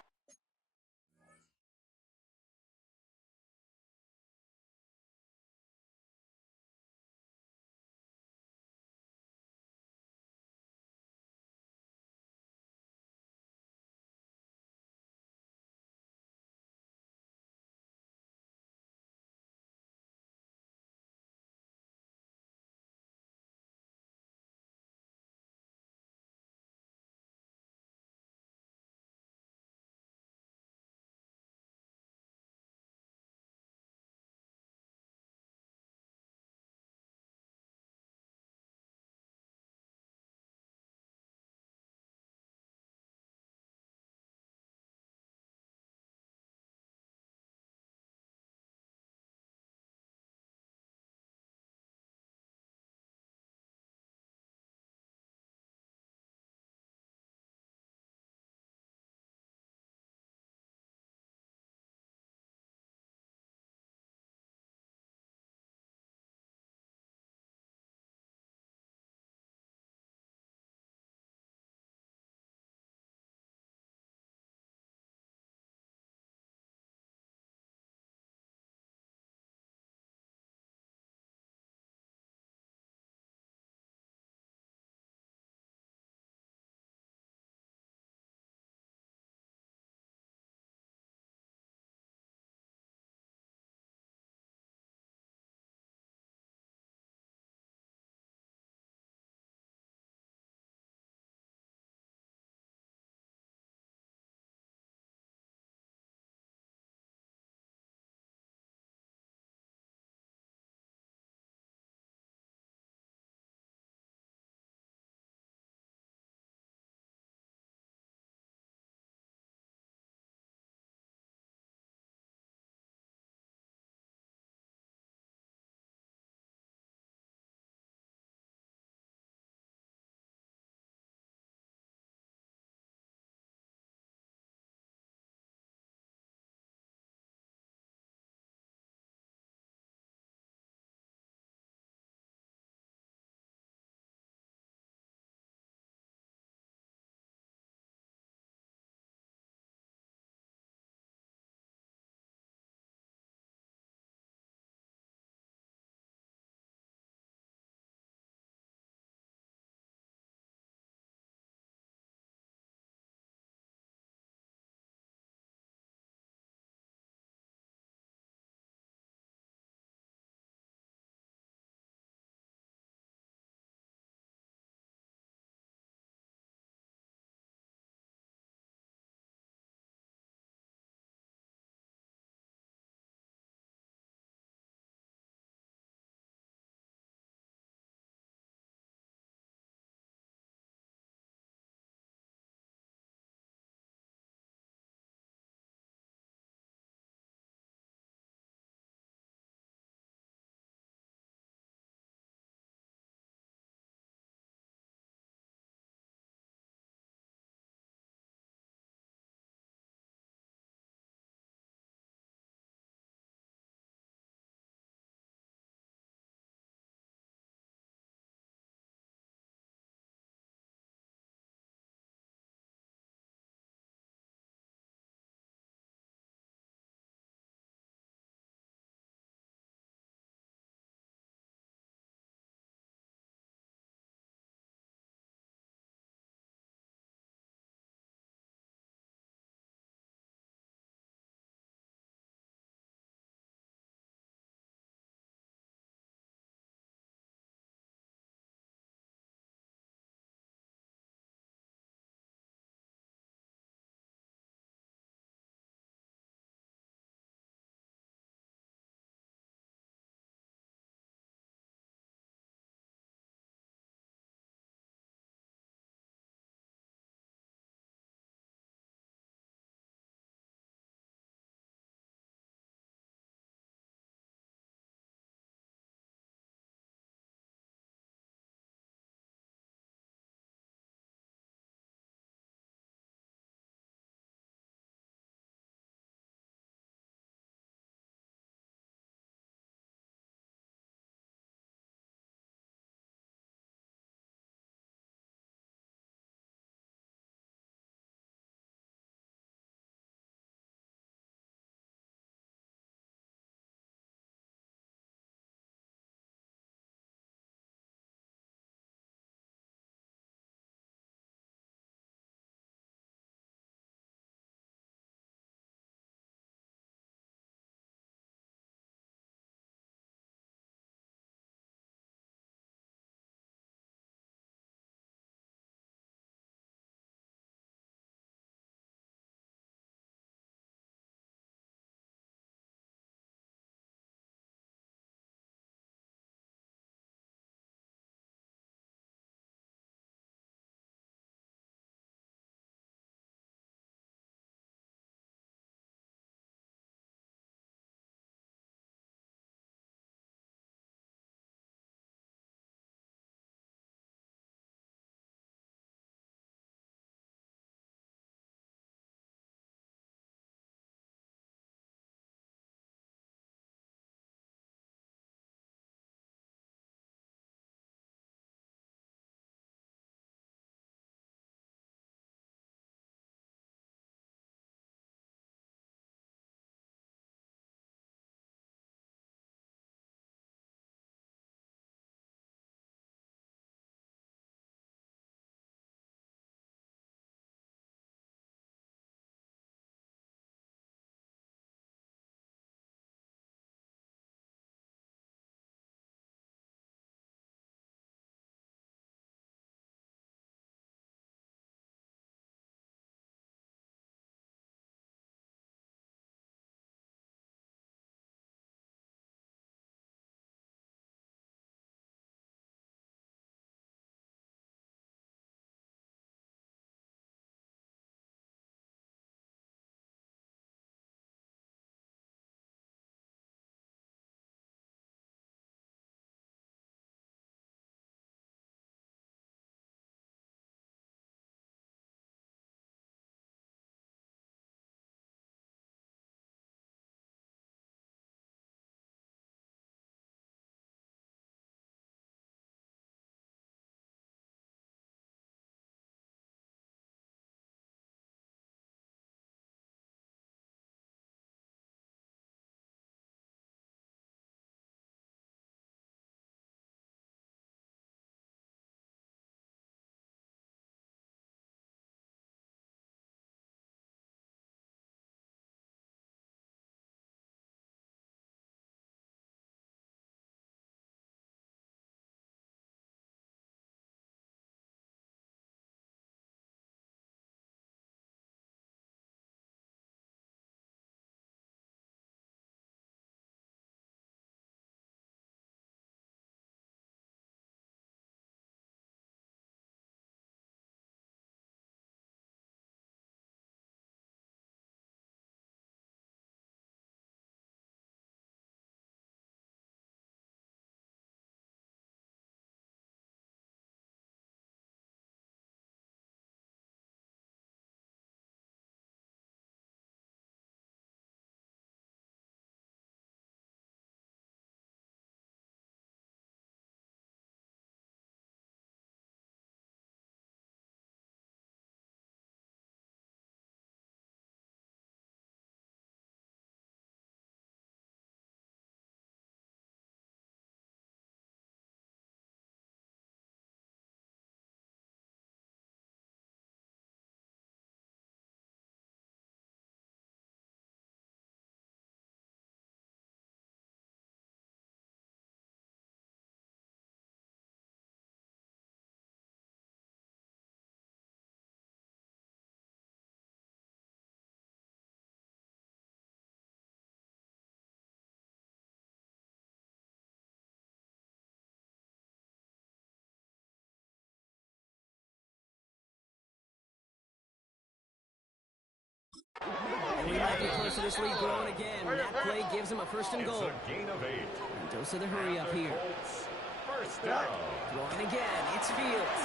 And we might be close to this lead growing again. That play gives him a first and goal. It's a gain of 8. And dose of the hurry up here. Colts, first down. Throwing again. It's Fields.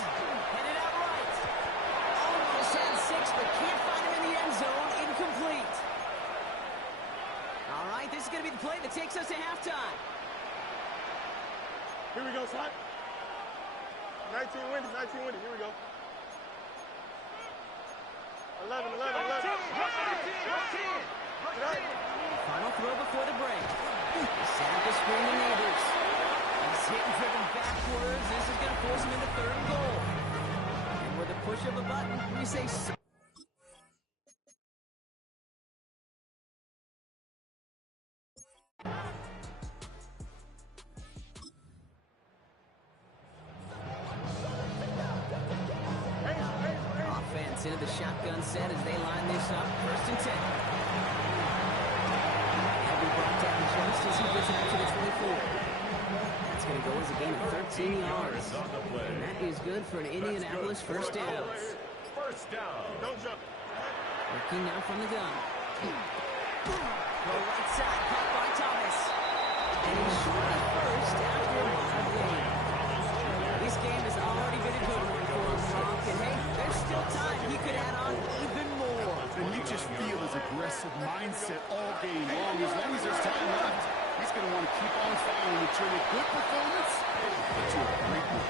Headed out right. Almost had 6, but can't find him in the end zone. Incomplete. All right, this is going to be the play that takes us to halftime. Here we go, son. 19 windy, 19 windy. Here we go. 11. Final throw before the break. Set up the screen to Neighbors. He's hit and driven backwards. This is going to force him into third and goal. And with a push of a button, we say... Offense into the shotgun set as they line this up. First and 10. He'll be brought down just as he gets out to the 24. That's going to go as a gain of 13 yards. And that is good for an Indianapolis first down. First down. Don't jump. Working now from the gun. Go right side, caught by Thomas. And he's short at first after a wild gain. This game has already been a good one for him, Frank. And hey, there's still time. He could add on even more. And you just feel his aggressive mindset all game long. As long as there's time left, he's going to want to keep on firing and turn a good performance into a great one.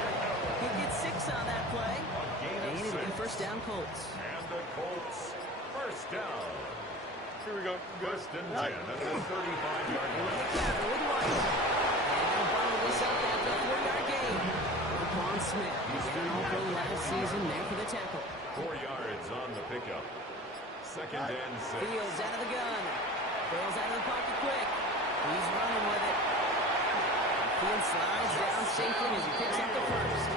He gets 6 on that play. And it'll be first down Colts. And the Colts, first down. Here we go. First and 10 at the 35-yard line. With White. And they'll bottle this up after a 4-yard gain. Quan Smith, he's done all pro last season there for the tackle. 4 yards on the pickup. Second and 6. Fields out of the gun. Bails out of the pocket quick. He's running with it. Fields slides down safely as he picks up the first.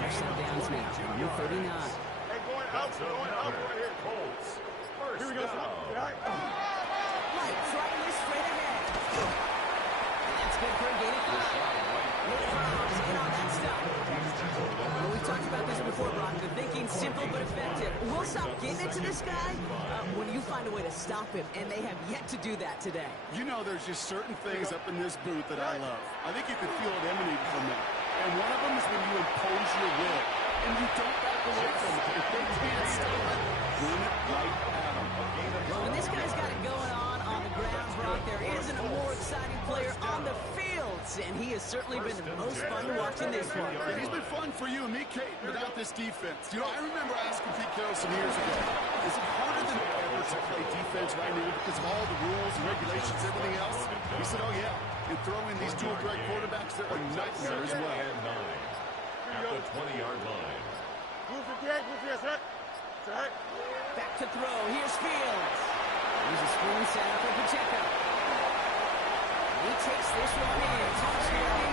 First downs now from the 39. Hey, going out right here. Colts, first Here we go, son. down. Right, trying this straight ahead. And that's good for a gain of 5. Browns in on that stop. Well, we've talked about this before, Brock. The thinking simple but effective. We'll stop getting it to this guy when you find a way to stop him, and they have yet to do that today. You know, there's just certain things up in this booth that I love. I think you can feel it emanating from them. And one of them is when you impose your will. And you don't back away from it. If they can't stop it, run it right at them. Well, when this guy's got it going on the ground, Brock, there isn't a more exciting player on the fields. And he has certainly been the most fun to watch in this one. Yeah, he's been fun for you and me, Kate, without this defense. You know, I remember asking Pete Carroll some years ago, is it harder than ever to play defense right now because of all the rules and regulations and everything else? He said, oh, yeah. And throw in these dual threat quarterbacks, they're a nightmare as well. And 9 at the 20-yard line. Move your set. Set. Back to throw. Here's Fields. Here's a screen set for Pacheco. He takes this one in. Touchdown.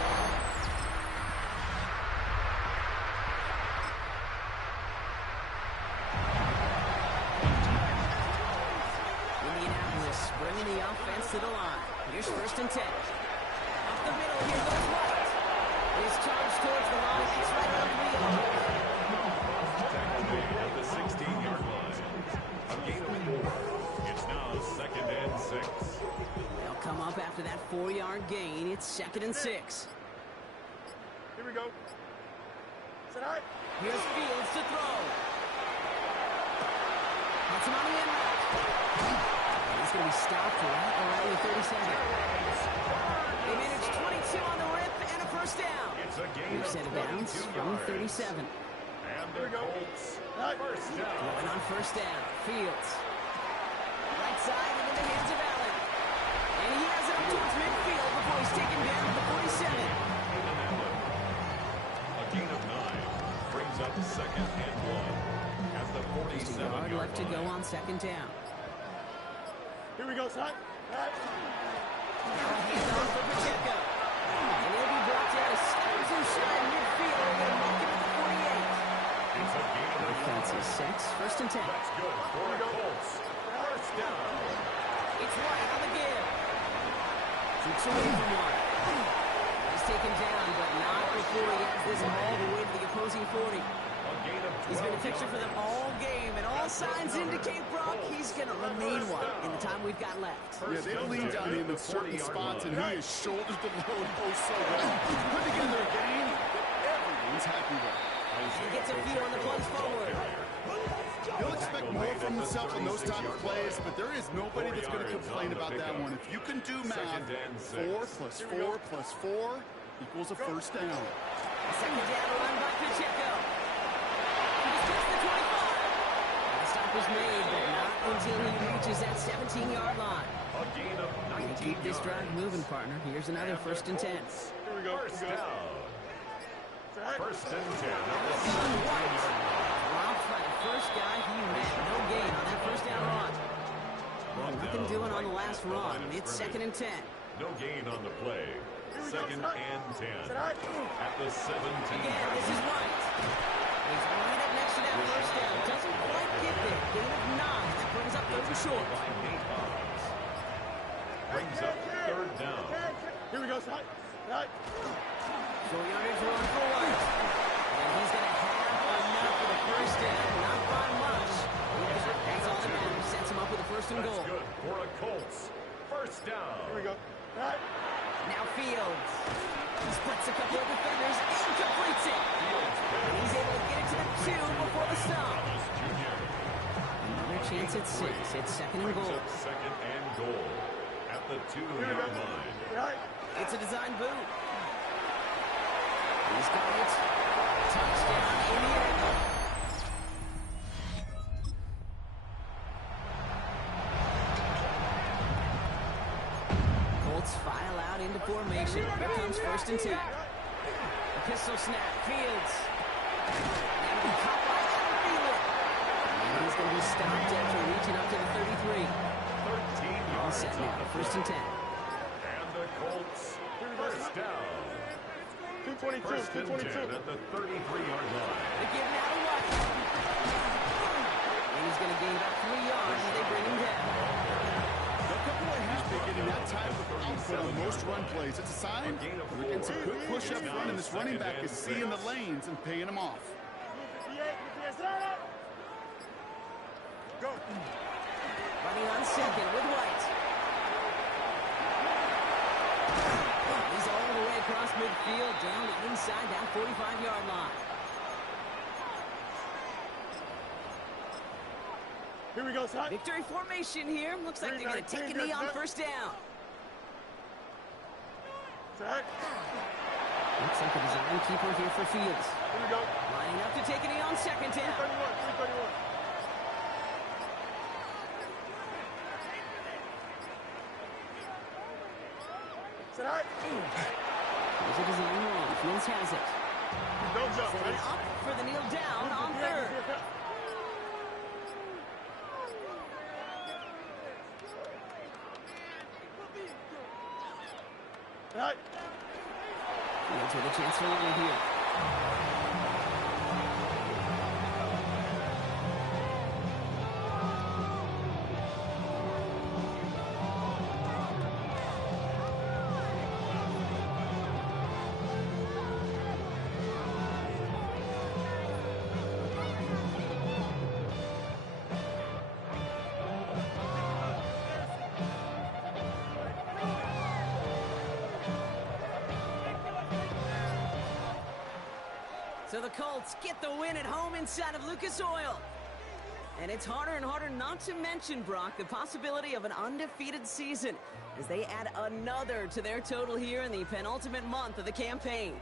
Indianapolis bringing the offense to the line. Here's first and 10. Up the middle, here goes White. His charge towards the line. It's right on the wheel. Tackle made at the 16-yard line. A gain of 4. It's now second and 6. They'll come up after that 4-yard gain. It's second and 6. Here we go. Set high. Here's Fields to throw. That's him on the end route. And he's going to be stopped right around the 37. They managed 22 on the rip and a first down. It's a gain We've of set a bounce 22 from yards. 37. And the Colts, first down. Throwing on first down. Fields. Right side and in the hands of Allen. And he has it up towards midfield before he's taken down at the 47. A gain of 9 brings up second and 1 at the 47-yard Yard left to go line. on second down. Here we go, son. Now a handoff for Pacheco. And he'll be brought down a steps and shy midfield. They're going to make it to the 48. It's a gain of 11. Defense is 6. First and 10. That's good for the Colts. First down. It's White on the give. Keeps away from one. He's taken down, but not before he has this all the way to the opposing 40. A gain of He's been a fixture for them all game, and all signs indicate, Brock, he's going to remain one in the time we've got left. Yeah, they've leaned on him in certain spots, and he has shouldered the load so well. Put together a game that everyone's happy with. He gets a few on the plunge forward. He'll expect more from himself on those type of plays, but there is nobody that's going to complain about that one. If you can do math, 4 plus 4 plus 4 equals a first down. Second down run by Pacheco. He just gets the 25. The stop was made, but not until he reaches that 17-yard line. A gain of 19 Keep this drive moving, partner. Here's another first and 10. Here we go. First down. First and 10 at the White 17-yard line. dropped by the first guy he met. No gain on that first down run. Well, nothing doing on the last run. It's second and 10. No gain on the play. Second and 10 at the 17. Again, this is White. He's right up next to that first down. Doesn't quite get there. Gain of 9. That brings up third and short. By Nate Hobbs. Brings up third down. Here we go, side. Side. 4 yardage run for White. And he's going to have enough for the first down. Not by much. That's all that matters. Sets him up with a first and goal. That's good for a Colts. First down. Here we go. Side. Now Fields. He splits a couple of defenders and completes it. And he's able to get it to the 2 before the stop. Another chance at 6. It's second and goal. Second and goal at the 2-yard line. Right. It's a design boot. He's got it. Touchdown, Indiana. Colts file out into formation. Here comes first and 10. A pistol snap. Fields. And be caught by Allen. And he's going to be stopped after reaching up to the 33. 13 All yards set on now. the First and 10. And the Colts first down. 222. First and 10 at the 33-yard line. They give now to White. And he's going to gain about 3 yards as they bring him down. They'll come away happy getting that type of output on most run plays. It's a sign they're getting some good push up front, and this running back is seeing the lanes and paying them off. Go. Running on second with White. He's all the way across midfield, down the inside that 45-yard line. Here we go, side. Victory formation here. Looks like they're going to take a knee on first down. Side. Looks like a design keeper here for Fields. Here we go. Lining up to take a knee on second down. 331. 331. Side. Here's a design run. Fields has it. Don't jump. Setting Ready? up for the kneel down on third. Right. Fields with a chance to line here. So the Colts get the win at home inside of Lucas Oil. And it's harder and harder not to mention, Brock, the possibility of an undefeated season as they add another to their total here in the penultimate month of the campaign.